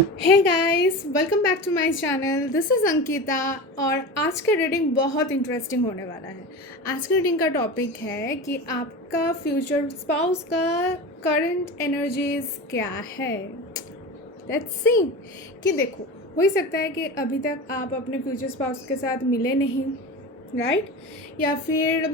Hey guys, welcome back to my channel. This is Ankita और आज का रीडिंग बहुत इंटरेस्टिंग होने वाला है। आज के रीडिंग का टॉपिक है कि आपका फ्यूचर स्पाउस का करंट एनर्जीज क्या है। लेट्स सी कि देखो, हो ही सकता है कि अभी तक आप अपने फ्यूचर स्पाउस के साथ मिले नहीं, राइट? या फिर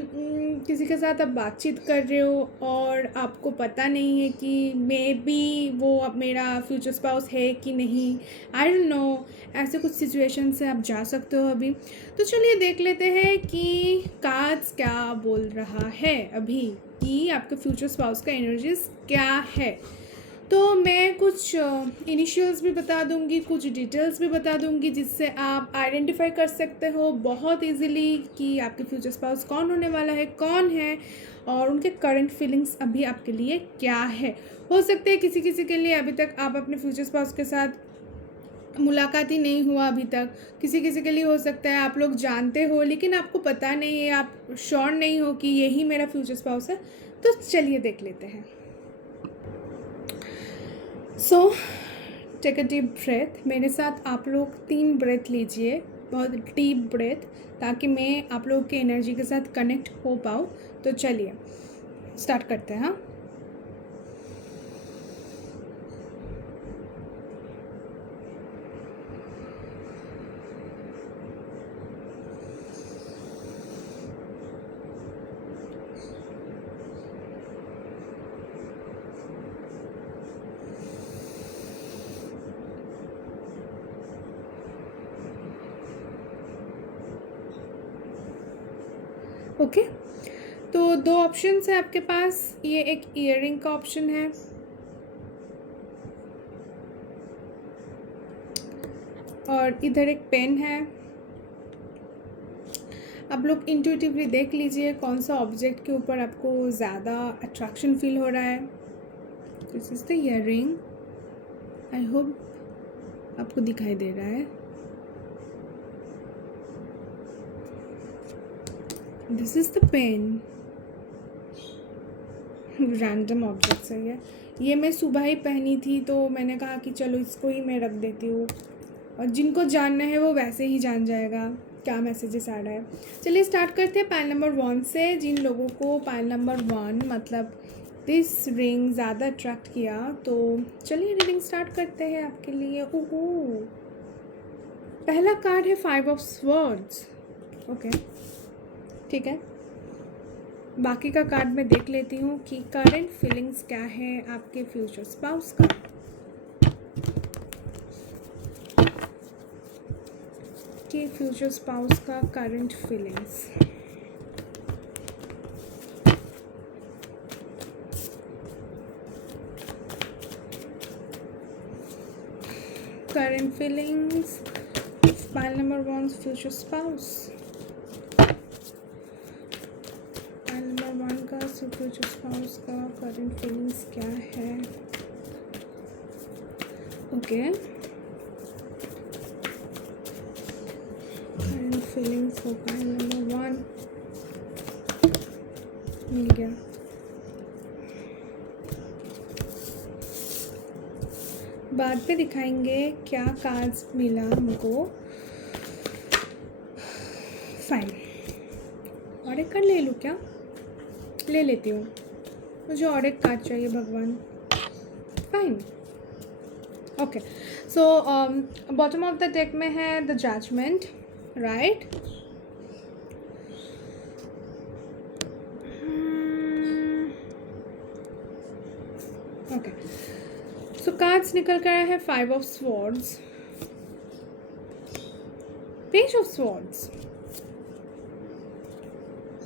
किसी के साथ आप बातचीत कर रहे हो और आपको पता नहीं है कि मे बी वो अब मेरा फ्यूचर स्पाउस है कि नहीं। आई डोंट नो, ऐसे कुछ सिचुएशन से आप जा सकते हो अभी। तो चलिए देख लेते हैं कि कार्ड्स क्या बोल रहा है अभी, कि आपके फ्यूचर स्पाउस का एनर्जीज क्या है। तो मैं कुछ इनिशियल्स भी बता दूंगी, कुछ डिटेल्स भी बता दूंगी, जिससे आप आइडेंटिफाई कर सकते हो बहुत इजीली कि आपके फ्यूचर स्पाउस कौन होने वाला है, कौन है, और उनके करंट फीलिंग्स अभी आपके लिए क्या है। हो सकता है किसी किसी के लिए अभी तक आप अपने फ्यूचर स्पाउस के साथ मुलाकात ही नहीं हुआ अभी तक। किसी किसी के लिए हो सकता है आप लोग जानते हो लेकिन आपको पता नहीं है, आप श्योर नहीं हो कि यही मेरा फ्यूचर स्पाउस है। तो चलिए देख लेते हैं। So take a deep breath. मेरे साथ आप लोग 3 ब्रेथ लीजिए, बहुत डीप ब्रेथ, ताकि मैं आप लोगों के एनर्जी के साथ कनेक्ट हो पाऊँ। तो चलिए स्टार्ट करते हैं। हाँ, ओके। तो 2 ऑप्शंस है आपके पास। ये एक ईयरिंग का ऑप्शन है और इधर एक पेन है। आप लोग इंट्यूटिवली देख लीजिए कौन सा ऑब्जेक्ट के ऊपर आपको ज़्यादा अट्रैक्शन फील हो रहा है। This is the earring. I hope आपको दिखाई दे रहा है। This is the pen. Random objects है ये मैं सुबह ही पहनी थी, तो मैंने कहा कि चलो इसको ही मैं रख देती हूँ, और जिनको जानना है वो वैसे ही जान जाएगा क्या मैसेजेस आ रहा है। चलिए स्टार्ट करते हैं पाइल नंबर 1 से। जिन लोगों को पाइल नंबर 1 मतलब दिस रिंग ज़्यादा अट्रैक्ट किया, तो चलिए रीडिंग स्टार्ट करते हैं आपके लिए। ओहो, पहला कार्ड है 5 ऑफ स्वॉर्ड्स। ओके, ठीक है। बाकी का कार्ड मैं देख लेती हूँ कि करंट फीलिंग्स क्या है आपके फ्यूचर स्पाउस का। कि फ्यूचर स्पाउस का current feelings. Current feelings pile number 1 future spouse. Pile number 1 का फ्यूचर स्पाउस का करंट फीलिंग्स क्या है। Okay, current feelings for pile number 1 मिल गया। बाद में दिखाएंगे क्या कार्ड्स मिला हमको। फाइन, और एक कार्ड ले लूँ क्या? ले लेती हूँ, मुझे और एक कार्ड चाहिए भगवान। Fine, okay. So bottom of the deck में है the judgement, right? Okay, so cards निकल कर आया है 5 of swords, page of swords,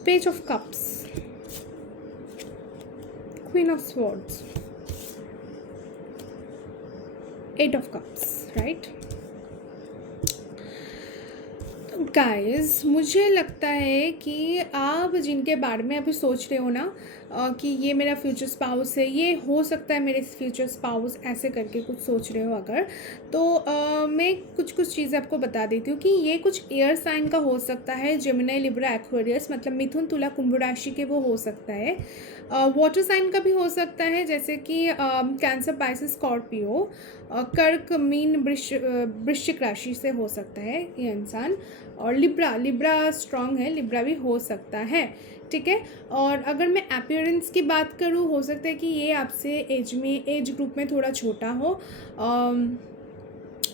page of cups, queen of swords, 8 of cups, right? Guys, मुझे लगता है कि आप जिनके बारे में अभी सोच रहे हो ना, कि ये मेरा फ्यूचर स्पाउस है, ये हो सकता है मेरे फ्यूचर स्पाउस, ऐसे करके कुछ सोच रहे हो अगर, तो मैं कुछ कुछ चीज़ें आपको बता देती हूँ कि ये कुछ एयर साइन का हो सकता है, जेमिनी, लिब्रा, एक्वेरियस, मतलब मिथुन, तुला, कुंभ राशि के वो हो सकता है। वाटर साइन का भी हो सकता है, जैसे कि कैंसर, पाइसेस, स्कॉर्पियो, कर्क, मीन, वृश्चिक राशि से हो सकता है ये इंसान। और लिब्रा, लिब्रा स्ट्रांग है, लिब्रा भी हो सकता है, ठीक है। और अगर मैं अपीयरेंस की बात करूँ, हो सकता है कि ये आपसे एज ग्रुप में थोड़ा छोटा हो,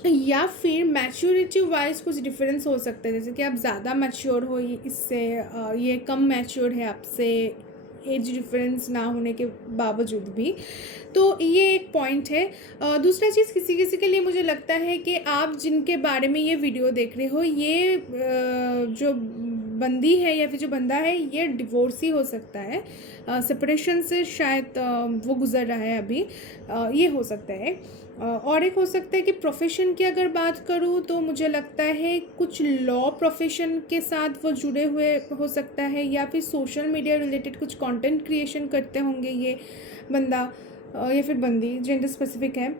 या फिर मैच्योरिटी वाइज कुछ डिफरेंस हो सकता है, जैसे कि आप ज़्यादा मैच्योर हो, इससे ये कम मैच्योर है आपसे, एज डिफरेंस ना होने के बावजूद भी। तो ये एक पॉइंट है। दूसरा चीज़, किसी किसी के लिए मुझे लगता है कि आप जिनके बारे में ये वीडियो देख रहे हो, ये जो बंदी है या फिर जो बंदा है, ये डिवोर्सी हो सकता है, सेपरेशन से शायद वो गुज़र रहा है अभी, ये हो सकता है। और एक हो सकता है कि प्रोफेशन की अगर बात करूँ, तो मुझे लगता है कुछ लॉ प्रोफेशन के साथ वो जुड़े हुए हो सकता है, या फिर सोशल मीडिया रिलेटेड कुछ कंटेंट क्रिएशन करते होंगे ये बंदा या फिर बंदी। जेंडर स्पेसिफिक है,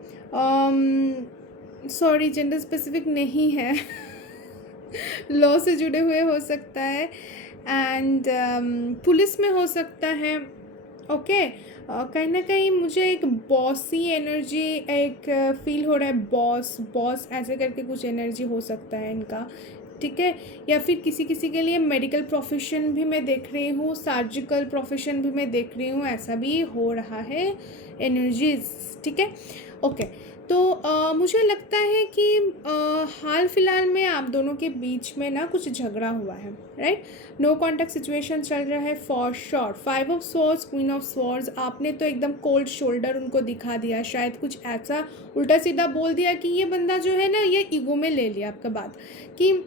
सॉरी जेंडर स्पेसिफिक नहीं है लॉ से जुड़े हुए हो सकता है, एंड पुलिस में हो सकता है, ओके। कहीं ना कहीं मुझे एक बॉसी एनर्जी एक फील हो रहा है, बॉस बॉस ऐसे करके कुछ एनर्जी हो सकता है इनका, ठीक है। या फिर किसी किसी के लिए मेडिकल प्रोफेशन भी मैं देख रही हूँ, सर्जिकल प्रोफेशन भी मैं देख रही हूँ, ऐसा भी हो रहा है एनर्जीज, ठीक है, ओके। तो मुझे लगता है कि हाल फिलहाल में आप दोनों के बीच में ना कुछ झगड़ा हुआ है, राइट। नो कॉन्टैक्ट सिचुएशन चल रहा है for sure. 5 of swords, queen of swords, आपने तो एकदम कोल्ड शोल्डर उनको दिखा दिया, शायद कुछ ऐसा उल्टा सीधा बोल दिया कि ये बंदा जो है ना, ये ईगो में ले लिया आपका बात, कि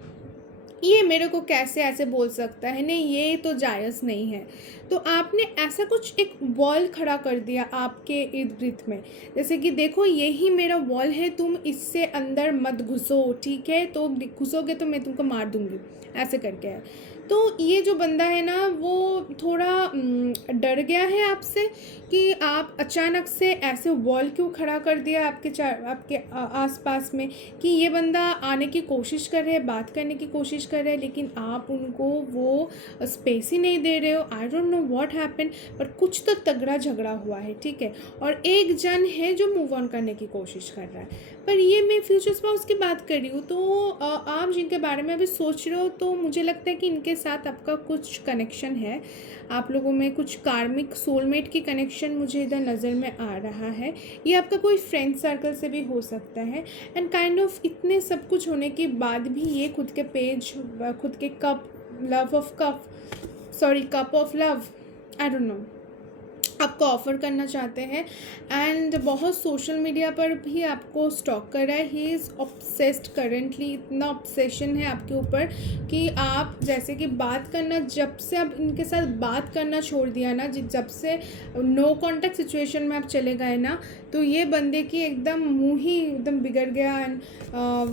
ये मेरे को कैसे ऐसे बोल सकता है, नहीं ये तो जायज़ नहीं है। तो आपने ऐसा कुछ एक वॉल खड़ा कर दिया आपके इर्द गिर्द में, जैसे कि देखो यही मेरा वॉल है, तुम इससे अंदर मत घुसो, ठीक है, तो घुसोगे तो मैं तुमको मार दूंगी, ऐसे करके है। तो ये जो बंदा है ना, वो थोड़ा डर गया है आपसे, कि आप अचानक से ऐसे वॉल क्यों खड़ा कर दिया आपके आसपास में, कि ये बंदा आने की कोशिश कर रहे हैं, बात करने की कोशिश कर रहे हैं, लेकिन आप उनको वो स्पेस ही नहीं दे रहे हो। I don't know what happen, पर कुछ तो तगड़ा झगड़ा हुआ है, ठीक है। और एक जन है जो मूव ऑन करने की कोशिश कर रहा है, पर ये मैं फ्यूचर स्पाउस की बात कर रही हूँ। तो आप जिनके बारे में अभी सोच रहे हो, तो मुझे लगता है कि इनके साथ आपका कुछ कनेक्शन है, आप लोगों में कुछ कार्मिक सोलमेट की कनेक्शन मुझे इधर नज़र में आ रहा है। ये आपका कोई फ्रेंड सर्कल से भी हो सकता है, एंड काइंड ऑफ इतने सब कुछ होने के बाद भी ये खुद के पेज, खुद के cup of love, I don't know, आपको ऑफ़र करना चाहते हैं। एंड बहुत सोशल मीडिया पर भी आपको स्टॉक कर रहा है। ही इज़ ऑब्सेस्ड करेंटली, इतना ऑब्सेशन है आपके ऊपर कि आप जैसे कि बात करना, जब से आप इनके साथ बात करना छोड़ दिया ना, जब से नो कॉन्टैक्ट सिचुएशन में आप चले गए ना, तो ये बंदे की एकदम मुँह ही एकदम बिगड़ गया, एंड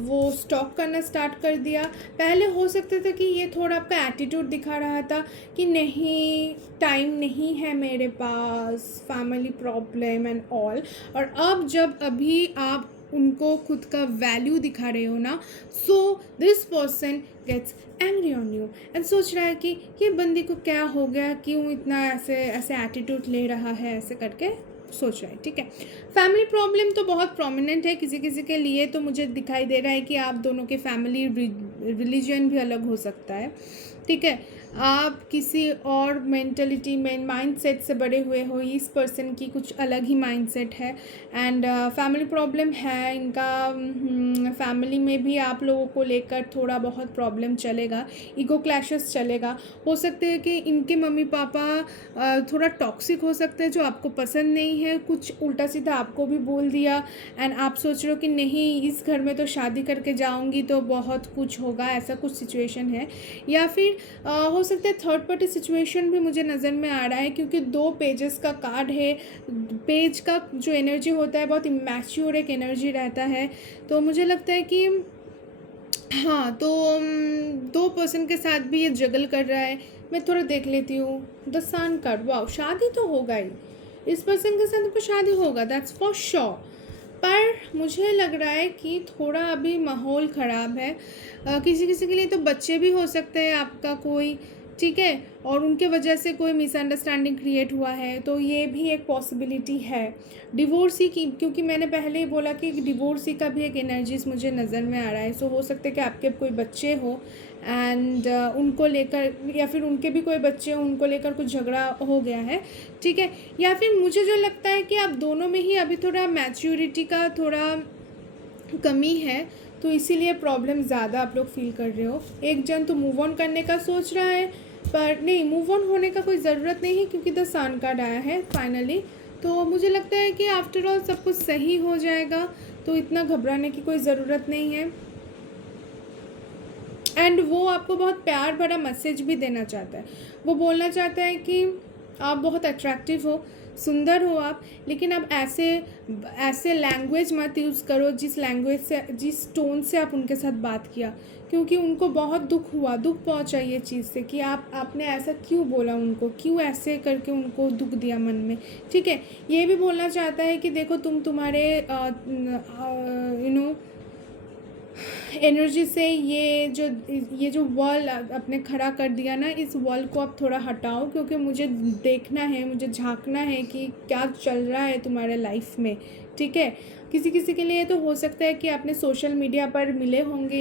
वो स्टॉक करना स्टार्ट कर दिया। पहले हो सकता था कि ये थोड़ा आपका एटीट्यूड दिखा रहा था कि नहीं टाइम नहीं है मेरे पास, फैमिली प्रॉब्लम एंड ऑल, और अब जब अभी आप उनको खुद का वैल्यू दिखा रहे हो ना, so this person gets angry on you, and सोच रहा है कि ये बंदी को क्या हो गया, क्यों इतना ऐसे ऐसे एटीट्यूड ले रहा है, ऐसे करके सोच रहा है, ठीक है। फैमिली प्रॉब्लम तो बहुत प्रोमिनेंट है किसी किसी के लिए, तो मुझे दिखाई दे रहा है कि आप दोनों के फैमिली रिलीजन भी अलग हो सकता है, ठीक है। आप किसी और मेंटलिटी में, माइंडसेट से बड़े हुए हो, इस पर्सन की कुछ अलग ही माइंडसेट है, एंड फैमिली प्रॉब्लम है इनका। फैमिली में भी आप लोगों को लेकर थोड़ा बहुत प्रॉब्लम चलेगा, ईगो क्लैशेस चलेगा। हो सकते हैं कि इनके मम्मी पापा थोड़ा टॉक्सिक हो सकते हैं, जो आपको पसंद नहीं है, कुछ उल्टा सीधा आपको भी बोल दिया, एंड आप सोच रहे हो कि नहीं इस घर में तो शादी करके जाऊंगी तो बहुत कुछ होगा, ऐसा कुछ सिचुएशन है। या फिर हो सकता है थर्ड पार्टी सिचुएशन भी मुझे नज़र में आ रहा है, क्योंकि 2 पेजेस का कार्ड है। पेज का जो एनर्जी होता है बहुत इमैच्योर एक एनर्जी रहता है, तो मुझे लगता है कि हाँ, तो 2 पर्सन के साथ भी ये जगल कर रहा है, मैं थोड़ा देख लेती हूँ। द सन कार्ड, वाओ, शादी तो होगा ही, इस पर्सन के साथ आपको शादी होगा, दैट्स फॉर श्योर। पर मुझे लग रहा है कि थोड़ा अभी माहौल ख़राब है। किसी किसी के लिए तो बच्चे भी हो सकते हैं आपका कोई, ठीक है, और उनके वजह से कोई मिसअंडरस्टैंडिंग क्रिएट हुआ है, तो ये भी एक पॉसिबिलिटी है। डिवोर्सी की, क्योंकि मैंने पहले ही बोला कि डिवोर्सी का भी एक एनर्जीज मुझे नज़र में आ रहा है। सो हो सकता है कि आपके कोई बच्चे हो एंड उनको लेकर, या फिर उनके भी कोई बच्चे हों, उनको लेकर कुछ झगड़ा हो गया है, ठीक है। या फिर मुझे जो लगता है कि आप दोनों में ही अभी थोड़ा मैच्योरिटी का थोड़ा कमी है, तो इसीलिए प्रॉब्लम ज़्यादा आप लोग फील कर रहे हो। एक जन तो मूव ऑन करने का सोच रहा है, पर नहीं, मूव ऑन होने का कोई ज़रूरत नहीं है, क्योंकि द सन कार्ड आया है फाइनली। तो मुझे लगता है कि आफ्टर ऑल सब कुछ सही हो जाएगा, तो इतना घबराने की कोई ज़रूरत नहीं है। एंड वो आपको बहुत प्यार भरा मैसेज भी देना चाहता है। वो बोलना चाहता है कि आप बहुत अट्रैक्टिव हो, सुंदर हो आप, लेकिन आप ऐसे लैंग्वेज मत यूज़ करो जिस लैंग्वेज से, जिस टोन से आप उनके साथ बात किया, क्योंकि उनको बहुत दुख हुआ, दुख पहुंचा ये चीज़ से कि आपने ऐसा क्यों बोला उनको, क्यों ऐसे करके उनको दुख दिया मन में, ठीक है। ये भी बोलना चाहता है कि देखो तुम्हारे एनर्जी से ये जो वॉल आपने खड़ा कर दिया ना, इस वॉल को आप थोड़ा हटाओ, क्योंकि मुझे देखना है, मुझे झांकना है कि क्या चल रहा है तुम्हारे लाइफ में, ठीक है। किसी किसी के लिए तो हो सकता है कि आपने सोशल मीडिया पर मिले होंगे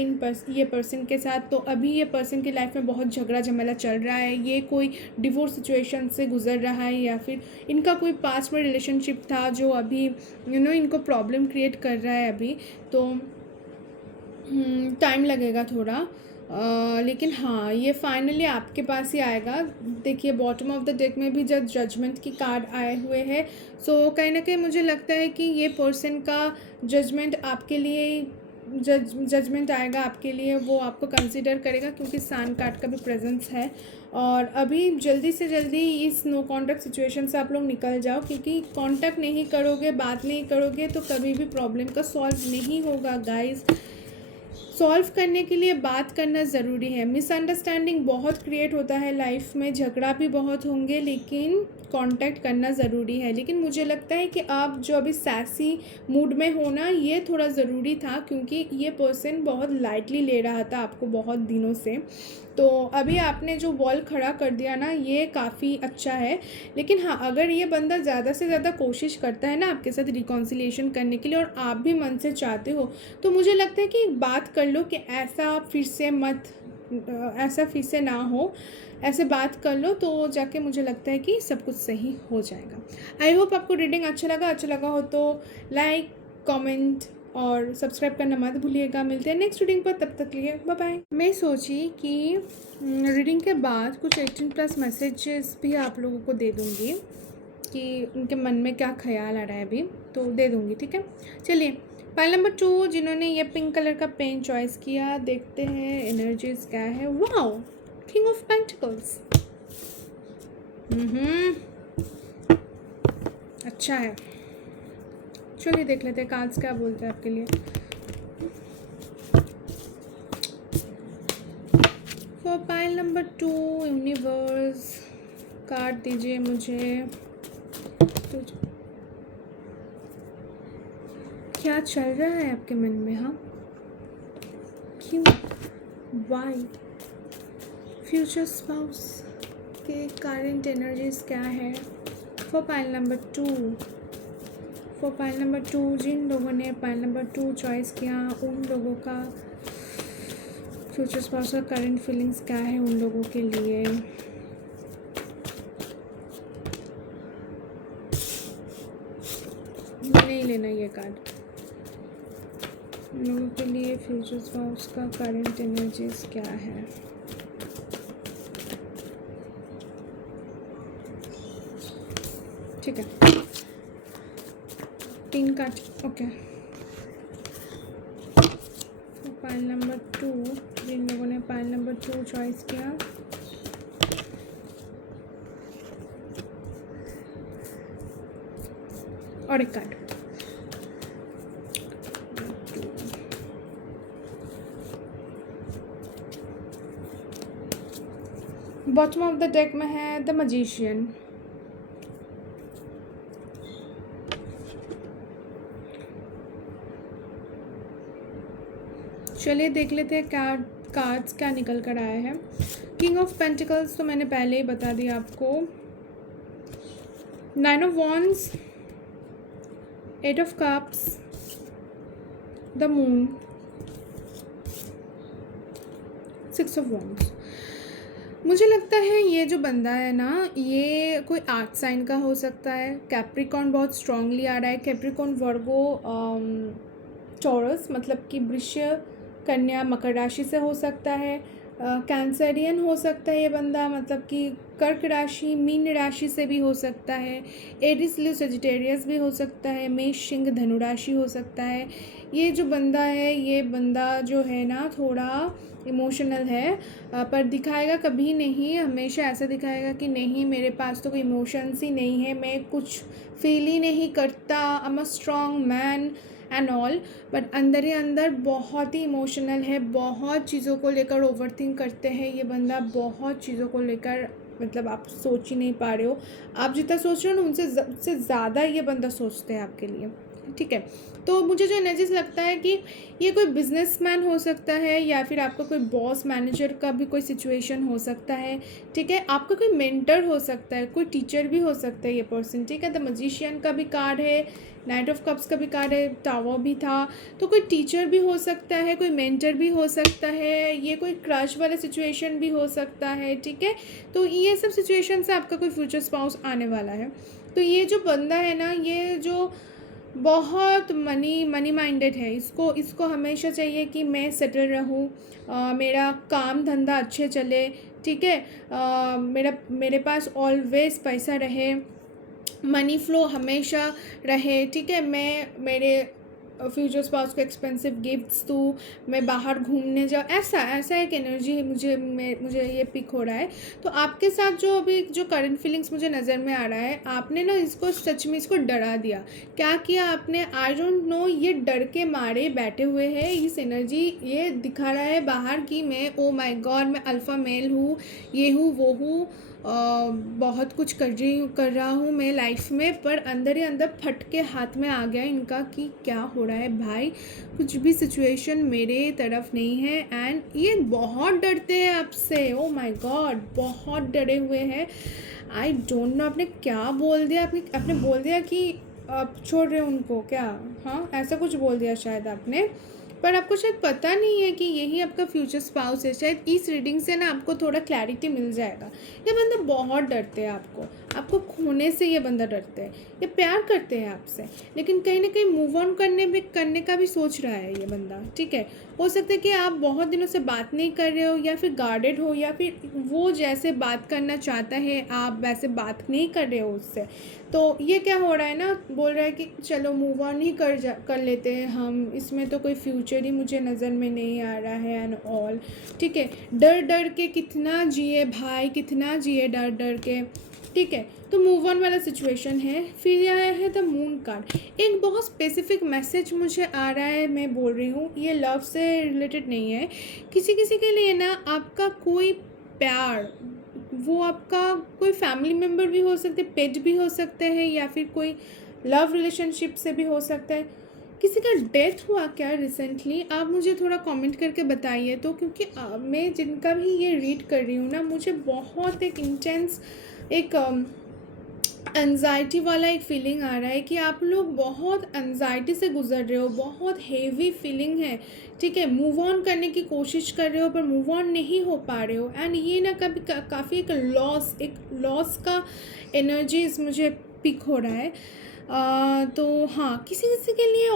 ये पर्सन के साथ, तो अभी ये पर्सन की लाइफ में बहुत झगड़ा झमेला चल रहा है, ये कोई डिवोर्स सिचुएशन से गुजर रहा है, या फिर इनका कोई पास्ट में रिलेशनशिप था जो अभी इनको प्रॉब्लम क्रिएट कर रहा है अभी। तो टाइम लगेगा थोड़ा, लेकिन हाँ, ये फाइनली आपके पास ही आएगा। देखिए बॉटम ऑफ द डेक में भी जब जजमेंट की कार्ड आए हुए हैं, सो कहीं ना कहीं मुझे लगता है कि ये पर्सन का जजमेंट आपके लिए, जजमेंट आएगा आपके लिए, वो आपको कंसिडर करेगा, क्योंकि सन कार्ड का भी प्रेजेंस है। और अभी जल्दी से जल्दी इस नो कॉन्टैक्ट सिचुएशन से आप लोग निकल जाओ, क्योंकि कॉन्टैक्ट नहीं करोगे, बात नहीं करोगे, तो कभी भी प्रॉब्लम का सॉल्व नहीं होगा गाइस। सॉल्व करने के लिए बात करना ज़रूरी है। मिसअंडरस्टैंडिंग बहुत क्रिएट होता है लाइफ में, झगड़ा भी बहुत होंगे, लेकिन कांटेक्ट करना ज़रूरी है। लेकिन मुझे लगता है कि आप जो अभी सैसी मूड में हो ना, ये थोड़ा ज़रूरी था, क्योंकि ये पर्सन बहुत लाइटली ले रहा था आपको बहुत दिनों से। तो अभी आपने जो वॉल खड़ा कर दिया ना, ये काफ़ी अच्छा है। लेकिन हाँ, अगर ये बंदा ज़्यादा से ज़्यादा कोशिश करता है ना आपके साथ रिकॉन्सिलिएशन करने के लिए, और आप भी मन से चाहते हो, तो मुझे लगता है कि बात कर लो कि ऐसा फिर से ना हो, ऐसे बात कर लो, तो जाके मुझे लगता है कि सब कुछ सही हो जाएगा। आई होप आपको रीडिंग अच्छा लगा हो तो लाइक, कमेंट और सब्सक्राइब करना मत भूलिएगा। मिलते हैं नेक्स्ट रीडिंग पर, तब तक के लिए बाय बाय। मैं सोची कि रीडिंग के बाद कुछ 18+ मैसेजेस भी आप लोगों को दे दूँगी, कि उनके मन में क्या ख्याल आ रहा है अभी, तो दे दूँगी, ठीक है। चलिए, फाइल नंबर 2 जिन्होंने ये पिंक कलर का पेन चॉइस किया, देखते हैं एनर्जीज क्या है। वाओ, किंग ऑफ पेंटिकल्स, अच्छा है। चलिए देख लेते हैं कार्ड्स क्या बोलते हैं आपके लिए। For pile number 2 universe, card दीजिए मुझे। तो क्या चल रहा है आपके मन में, हाँ, क्यों, वाई, फ्यूचर स्पाउस के करंट एनर्जीज क्या है for pile number 2। For pile number 2 जिन लोगों ने पाइल नंबर 2 चॉइस किया, उन लोगों का फ्यूचर स्पाउस का करंट फीलिंग्स क्या है उन लोगों के लिए। नहीं लेना ये कार्ड। लोगों के लिए फ्यूचर स्पाउस का करंट एनर्जीज क्या है। ठीक है, 3 कार्ड, ओके। पाइल नंबर 2 जिन लोगों ने पाइल नंबर 2 चॉइस किया, और एक card, bottom of the deck में है द मैजिशियन। चलिए देख लेते हैं कार्ड्स क्या निकल कर आए हैं। किंग ऑफ पेंटिकल्स तो मैंने पहले ही बता दिया आपको। 9 of wands, 8 of cups, the moon, 6 of wands. मुझे लगता है ये जो बंदा है ना, ये कोई आर्ट साइन का हो सकता है। कैप्रिकॉर्न बहुत स्ट्रांगली आ रहा है। कैप्रिकॉर्न, वर्गो, टॉरस मतलब कि वृश्य, कन्या, मकर राशि से हो सकता है। कैंसरियन हो सकता है ये बंदा, मतलब कि कर्क राशि, मीन राशि से भी हो सकता है। एरिस, लियो, सेजिटेरियस भी हो सकता है। मेष, सिंह, धनु राशि हो सकता है। ये जो बंदा है, ये बंदा जो है ना थोड़ा इमोशनल है, पर दिखाएगा कभी नहीं। हमेशा ऐसा दिखाएगा कि नहीं मेरे पास तो कोई इमोशंस ही नहीं है, मैं कुछ फील ही नहीं करता, I am a strong man and all. But अंदर ही अंदर बहुत ही इमोशनल है। बहुत चीज़ों को लेकर ओवरथिंक करते हैं ये बंदा। बहुत चीज़ों को लेकर, मतलब आप सोच ही नहीं पा रहे हो। आप जितना सोच रहे हो ना, उनसे ज़्यादा ये बंदा सोचते हैं आपके लिए। ठीक है, तो मुझे जो एनर्जीज लगता है कि ये कोई बिजनेसमैन हो सकता है, या फिर आपका कोई बॉस मैनेजर का भी कोई सिचुएशन हो सकता है। ठीक है, आपका कोई मेंटर हो सकता है, कोई टीचर भी हो सकता है ये पर्सन। ठीक है, द मैजिशियन का भी कार्ड है, नाइट ऑफ कप्स का भी कार्ड है, टावर भी था। तो कोई टीचर भी हो सकता है, कोई मेंटर भी हो सकता है, ये कोई क्रश वाला सिचुएशन भी हो सकता है। ठीक है, तो ये सब सिचुएशन से आपका कोई फ्यूचर स्पाउस आने वाला है। तो ये जो बंदा है ना, ये जो बहुत मनी माइंडेड है, इसको हमेशा चाहिए कि मैं सेटल रहूँ, मेरा काम धंधा अच्छे चले। ठीक है, मेरे पास ऑलवेज पैसा रहे, मनी फ्लो हमेशा रहे। ठीक है, मैं मेरे फ्यूचर स्पाउस को एक्सपेंसिव गिफ्ट्स दूँ, मैं बाहर घूमने जाऊँ, ऐसा एक एनर्जी मुझे ये पिक हो रहा है। तो आपके साथ जो अभी जो करंट फीलिंग्स मुझे नज़र में आ रहा है, आपने ना इसको सच में इसको डरा दिया। क्या किया आपने, आई डोंट नो, ये डर के मारे बैठे हुए हैं। इस एनर्जी ये दिखा रहा है बाहर कि मैं, ओ माय गॉड, मैं अल्फ़ा मेल हूँ, ये हूँ वो हूँ, बहुत कुछ कर रहा हूँ मैं लाइफ में। पर अंदर ही अंदर फट के हाथ में आ गया इनका कि क्या हो रहा है भाई, कुछ भी सिचुएशन मेरे तरफ नहीं है। एंड ये बहुत डरते हैं आपसे, ओ माय गॉड, बहुत डरे हुए हैं। आई डोंट नो आपने क्या बोल दिया। आपने बोल दिया कि आप छोड़ रहे हो उनको क्या? हाँ, ऐसा कुछ बोल दिया शायद आपने, पर आपको शायद पता नहीं है कि यही आपका फ्यूचर स्पाउस है। शायद इस रीडिंग से ना आपको थोड़ा क्लैरिटी मिल जाएगा। ये बंदा बहुत डरते हैं आपको खोने से। ये बंदा डरते हैं, ये प्यार करते हैं आपसे, लेकिन कहीं ना कहीं मूव ऑन करने का भी सोच रहा है ये बंदा। ठीक है, हो सकता है कि आप बहुत दिनों से बात नहीं कर रहे हो, या फिर गार्डेड हो, या फिर वो जैसे बात करना चाहता है आप वैसे बात नहीं कर रहे हो उससे। तो ये क्या हो रहा है ना, बोल रहा है कि चलो मूव ऑन ही कर लेते हैं हम, इसमें तो कोई फ्यूचर ही मुझे नज़र में नहीं आ रहा है एंड ऑल। ठीक है, डर डर के कितना जिए भाई, कितना जिए डर डर के। ठीक है, तो मूव ऑन वाला सिचुएशन है। फिर यह है द मून कार्ड। एक बहुत स्पेसिफिक मैसेज मुझे आ रहा है, मैं बोल रही हूँ, ये लव से रिलेटेड नहीं है। किसी के लिए ना आपका कोई प्यार, वो आपका कोई फैमिली मेम्बर भी हो सकते, पेट भी हो सकते हैं, या फिर कोई लव रिलेशनशिप से भी हो सकता है। किसी का डेथ हुआ क्या रिसेंटली? आप मुझे थोड़ा कमेंट करके बताइए तो, क्योंकि मैं जिनका भी ये रीड कर रही हूँ ना, मुझे बहुत एक इंटेंस एक एंजाइटी वाला एक फीलिंग आ रहा है कि आप लोग बहुत एंजाइटी से गुजर रहे हो, बहुत हेवी फीलिंग है। ठीक है, मूव ऑन करने की कोशिश कर रहे हो पर मूव ऑन नहीं हो पा रहे हो। एंड ये ना काफ़ी एक लॉस का एनर्जीज मुझे पिक हो रहा है। तो हाँ, किसी के लिए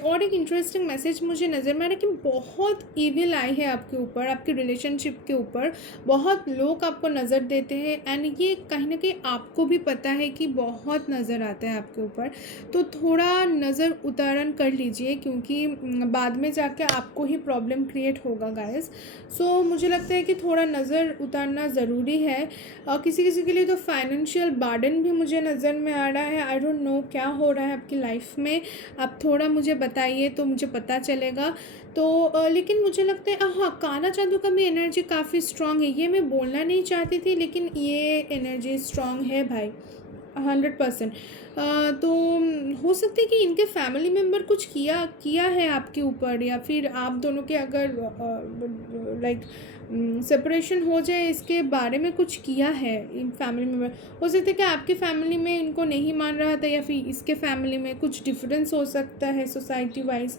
और एक इंटरेस्टिंग मैसेज मुझे नज़र में आ रहा है कि बहुत ईविल आई है आपके ऊपर, आपके रिलेशनशिप के ऊपर। बहुत लोग आपको नज़र देते हैं, एंड ये कहीं ना कहीं आपको भी पता है कि बहुत नज़र आता है आपके ऊपर। तो थोड़ा नज़र उतारन कर लीजिए, क्योंकि बाद में जाके आपको ही प्रॉब्लम क्रिएट होगा गाइस। सो मुझे लगता है कि थोड़ा नज़र उतारना ज़रूरी है। किसी के लिए तो फाइनेंशियल बर्डन भी मुझे नज़र में आ रहा है। आई डोंट नो क्या हो रहा है आपकी लाइफ में, आप थोड़ा मुझे बताइए तो मुझे पता चलेगा। तो लेकिन मुझे लगता है हाँ, काला जादू का भी एनर्जी काफ़ी स्ट्रॉन्ग है। ये मैं बोलना नहीं चाहती थी, लेकिन ये एनर्जी स्ट्रॉन्ग है भाई, 100%। तो हो सकता है कि इनके फैमिली मेम्बर कुछ किया किया है आपके ऊपर, या फिर आप दोनों के अगर लाइक सेपरेशन हो जाए, इसके बारे में कुछ किया है इन फैमिली मेम्बर। हो सकता है कि आपके फैमिली में इनको नहीं मान रहा था, या फिर इसके फैमिली में कुछ डिफरेंस हो सकता है सोसाइटी वाइज,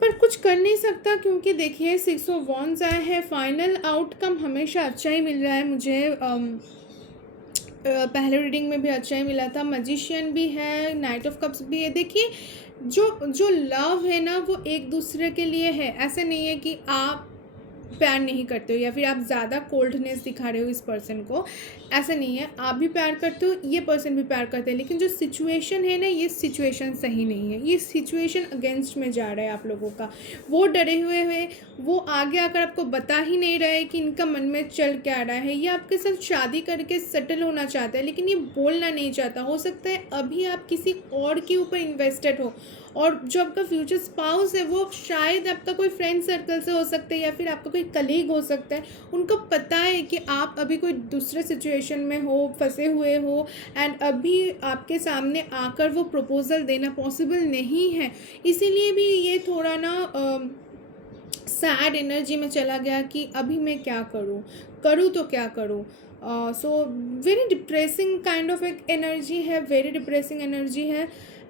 पर कुछ कर नहीं सकता, क्योंकि देखिए 6 ऑफ वॉन्ड्स आया है। फाइनल आउटकम हमेशा अच्छा ही मिल रहा है मुझे। पहले रीडिंग में भी अच्छा ही मिला था। मैजिशियन भी है, नाइट ऑफ कप्स भी है। देखिए जो जो लव है ना, वो एक दूसरे के लिए है। ऐसे नहीं है कि आप प्यार नहीं करते हो या फिर आप ज़्यादा कोल्डनेस दिखा रहे हो इस पर्सन को, ऐसा नहीं है। आप भी प्यार करते हो, ये पर्सन भी प्यार करते हैं, लेकिन जो सिचुएशन है ना, ये सिचुएशन सही नहीं है। ये सिचुएशन अगेंस्ट में जा रहा है आप लोगों का। वो डरे हुए हैं, वो आगे आकर आपको बता ही नहीं रहे कि इनका मन में चल क्या रहा है। ये आपके साथ शादी करके सेटल होना चाहता है, लेकिन ये बोलना नहीं चाहता। हो सकता है अभी आप किसी और के ऊपर इन्वेस्टेड हो, और जो आपका फ्यूचर स्पाउस है वो शायद आपका कोई फ्रेंड सर्कल से हो सकता है, या फिर आपका कोई कलीग हो सकता है। उनको पता है कि आप अभी कोई दूसरे सिचुएशन में हो, फंसे हुए हो, एंड अभी आपके सामने आकर वो प्रपोज़ल देना पॉसिबल नहीं है। इसीलिए भी ये थोड़ा ना सैड एनर्जी में चला गया कि अभी मैं क्या करूँ तो क्या करूँ। So very depressing kind of एक एनर्जी है, वेरी डिप्रेसिंग एनर्जी है,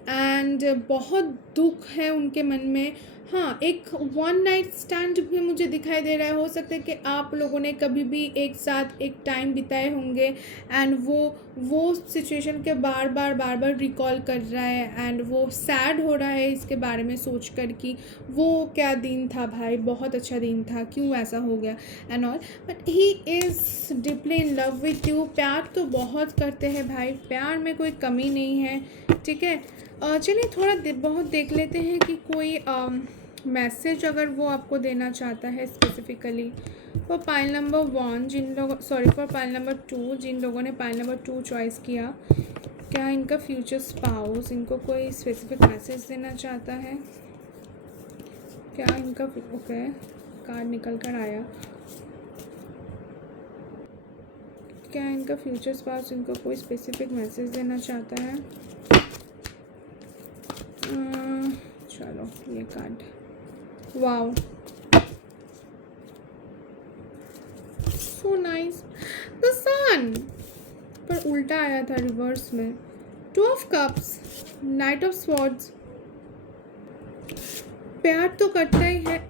एंड बहुत दुख है उनके मन में। हाँ, एक वन नाइट स्टैंड भी मुझे दिखाई दे रहा है। हो सकता है कि आप लोगों ने कभी भी एक साथ एक टाइम बिताए होंगे, एंड वो सिचुएशन के बार बार रिकॉल कर रहा है, एंड वो सैड हो रहा है इसके बारे में सोच कर कि वो क्या दिन था भाई, बहुत अच्छा दिन था, क्यों ऐसा हो गया and all. But he is deeply in love with you. प्यार तो बहुत करते हैं भाई, प्यार में कोई कमी नहीं है, ठीक है। चलिए थोड़ा बहुत देख लेते हैं कि कोई मैसेज अगर वो आपको देना चाहता है specifically for pile number 1, for pile number 2, जिन लोगों ने पाइल नंबर 2 चॉइस किया। क्या इनका फ्यूचर स्पाउस इनको कोई स्पेसिफिक मैसेज देना चाहता है? क्या इनका ओके, कार्ड निकल कर आया। क्या इनका फ्यूचर स्पाउस इनको कोई स्पेसिफिक मैसेज देना चाहता है? चलो ये card, wow so nice, the sun, पर उल्टा आया था रिवर्स में। 2 of cups, knight of swords. प्यार तो करता ही है,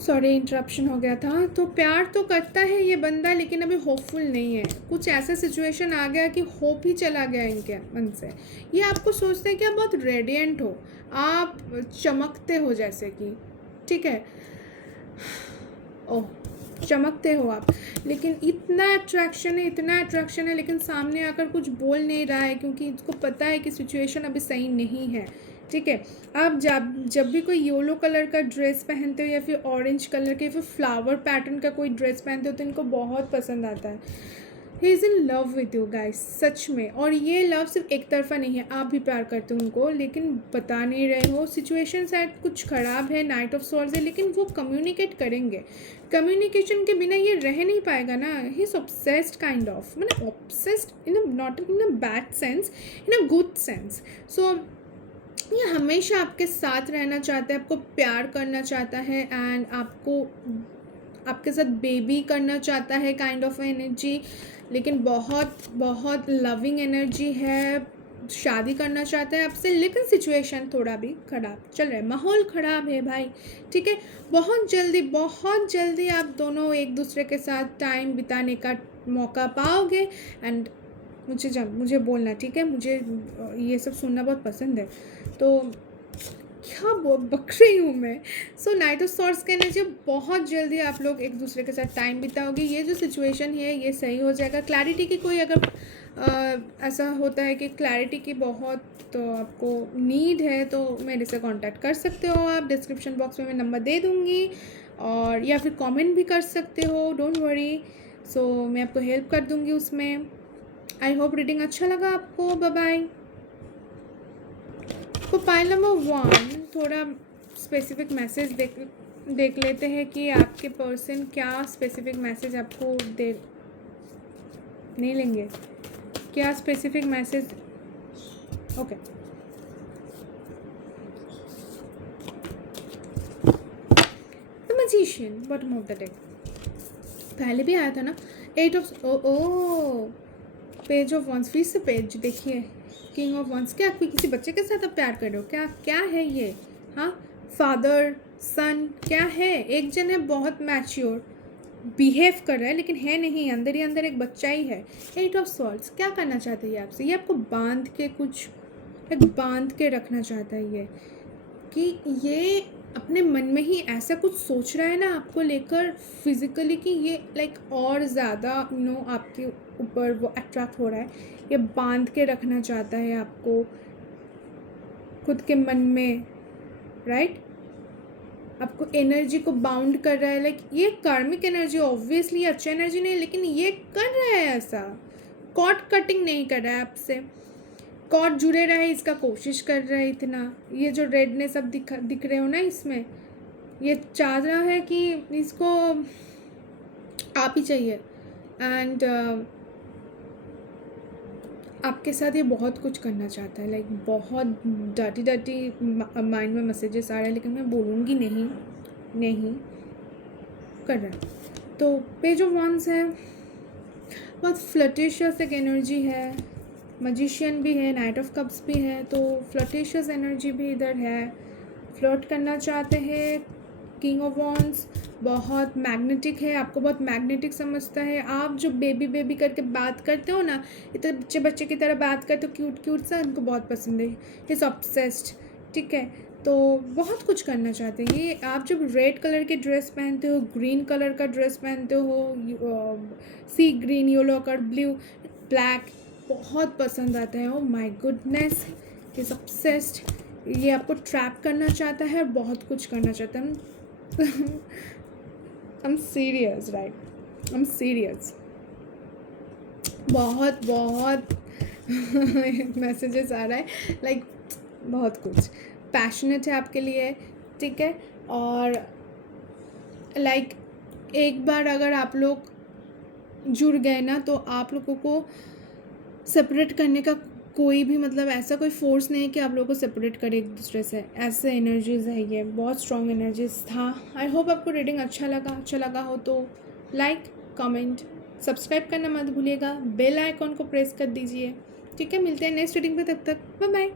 सॉरी इंटरप्शन हो गया था। तो प्यार तो करता है ये बंदा, लेकिन अभी होपफुल नहीं है। कुछ ऐसा सिचुएशन आ गया कि होप ही चला गया इनके मन से। ये आपको सोचते हैं कि आप बहुत रेडिएंट हो, आप चमकते हो जैसे कि, ठीक है, ओह चमकते हो आप, लेकिन इतना अट्रैक्शन है, लेकिन सामने आकर कुछ बोल नहीं रहा है, क्योंकि इसको पता है कि सिचुएशन अभी सही नहीं है, ठीक है। आप जब भी कोई येलो कलर का ड्रेस पहनते हो, या फिर ऑरेंज कलर के, फिर फ्लावर पैटर्न का कोई ड्रेस पहनते हो, तो इनको बहुत पसंद आता है। He is in love with you guys, सच में। और ये लव सिर्फ एक तरफा नहीं है, आप भी प्यार करते हो उनको, लेकिन बता नहीं रहे हो। सिचुएशन शायद कुछ ख़राब है, नाइट ऑफ स्वॉर्ड्स है, लेकिन वो कम्युनिकेट करेंगे। कम्युनिकेशन के बिना ये रह नहीं पाएगा ना। He is obsessed kind of, मतलब obsessed in a not in a bad sense, in a good sense. So ये हमेशा आपके साथ रहना चाहता है, आपको प्यार करना चाहता है, एंड आपके साथ बेबी करना चाहता है, काइंड ऑफ एनर्जी। लेकिन बहुत लविंग एनर्जी है, शादी करना चाहता है आपसे, लेकिन सिचुएशन थोड़ा भी ख़राब चल रहा है, माहौल ख़राब है भाई, ठीक है। बहुत जल्दी आप दोनों एक दूसरे के साथ टाइम बिताने का मौका पाओगे। एंड मुझे बोलना, ठीक है, मुझे ये सब सुनना बहुत पसंद है, तो क्या बक रही हूँ मैं। सो नाइट ऑफ स्वॉर्ड्स कहना चाहिए, बहुत जल्दी आप लोग एक दूसरे के साथ टाइम बिताओगे। ये जो सिचुएशन है ये सही हो जाएगा। क्लैरिटी की कोई अगर ऐसा होता है कि क्लैरिटी की बहुत तो आपको नीड है, तो मेरे से कांटेक्ट कर सकते हो आप। डिस्क्रिप्शन बॉक्स में मैं नंबर दे दूँगी, और या फिर कमेंट भी कर सकते हो, डोंट वरी। सो मैं आपको हेल्प कर दूँगी उसमें। आई होप रीडिंग अच्छा लगा आपको। Bye bye. तो पाइल नंबर 1 थोड़ा स्पेसिफिक मैसेज देख लेते हैं कि आपके पर्सन क्या स्पेसिफिक मैसेज आपको दे नहीं लेंगे, क्या specific message. Okay, the magician bottom of the deck पहले भी आया था ना, 8 ऑफ ओ पेज ऑफ वंस, फिर से पेज देखिए, किंग ऑफ वंस। क्या कोई किसी बच्चे के साथ आप प्यार कर रहे हो क्या? क्या है ये? हाँ, फादर सन क्या है? एक जन है बहुत मैच्योर बिहेव कर रहा है लेकिन है नहीं, अंदर ही अंदर एक बच्चा ही है। 8 ऑफ स्वॉर्ड्स क्या करना चाहते हैं ये आपसे? ये आपको बांध के कुछ बांध के रखना चाहता है ये, कि ये अपने मन में ही ऐसा कुछ सोच रहा है ना आपको लेकर फिजिकली, कि ये लाइक और ज़्यादा आपके ऊपर वो अट्रैक्ट हो रहा है। ये बांध के रखना चाहता है आपको खुद के मन में, राइट? आपको एनर्जी को बाउंड कर रहा है, लाइक ये कार्मिक एनर्जी, ऑब्वियसली अच्छा एनर्जी नहीं, लेकिन ये कर रहा है ऐसा, कॉर्ड कटिंग नहीं कर रहा है आपसे, कॉर्ड जुड़े रहे इसका कोशिश कर रहा है इतना। ये जो रेडनेस अब दिख रहे हो ना इसमें, ये चाह रहा है कि इसको आप ही चाहिए। एंड आपके साथ ये बहुत कुछ करना चाहता है, लाइक बहुत डर्टी माइंड में मैसेजेस आ रहे हैं, लेकिन मैं बोलूँगी नहीं कर रहा। तो पेज ऑफ वंस है, बहुत फ्लटिशियस एक एनर्जी है, मैजिशियन भी है, नाइट ऑफ कप्स भी है, तो फ्लटिशियस एनर्जी भी इधर है, फ्लर्ट करना चाहते हैं। किंग ऑफ वॉन्ड्स बहुत मैग्नेटिक है, आपको बहुत मैग्नेटिक समझता है। आप जो बेबी करके बात करते हो ना, इतने बच्चे की तरह बात करते हो, क्यूट सा, उनको बहुत पसंद है, इज़ ऑब्सेस्ड, ठीक है? तो बहुत कुछ करना चाहते हैं ये। आप जब रेड कलर की ड्रेस पहनते हो, ग्रीन कलर का ड्रेस पहनते हो, see green, yellow colour, blue, black, बहुत पसंद आता है। Oh my goodness, is obsessed. ये आपको ट्रैप करना चाहता है और बहुत कुछ करना चाहता है। I'm serious, right? I'm serious. बहुत मैसेजेस आ रहा है, लाइक बहुत कुछ पैशनेट है आपके लिए, ठीक है? और लाइक एक बार अगर आप लोग जुड़ गए ना, तो आप लोगों को सेपरेट करने का कोई भी मतलब ऐसा कोई फोर्स नहीं है कि आप लोगों को सेपरेट करे एक दूसरे से। ऐसे एनर्जीज है, ये बहुत स्ट्रॉन्ग एनर्जीज था। आई होप आपको रीडिंग अच्छा लगा हो तो लाइक, कमेंट, सब्सक्राइब करना मत भूलिएगा, बेल आइकॉन को प्रेस कर दीजिए, ठीक है? मिलते हैं नेक्स्ट रीडिंग पे, तब तक बाय बाय।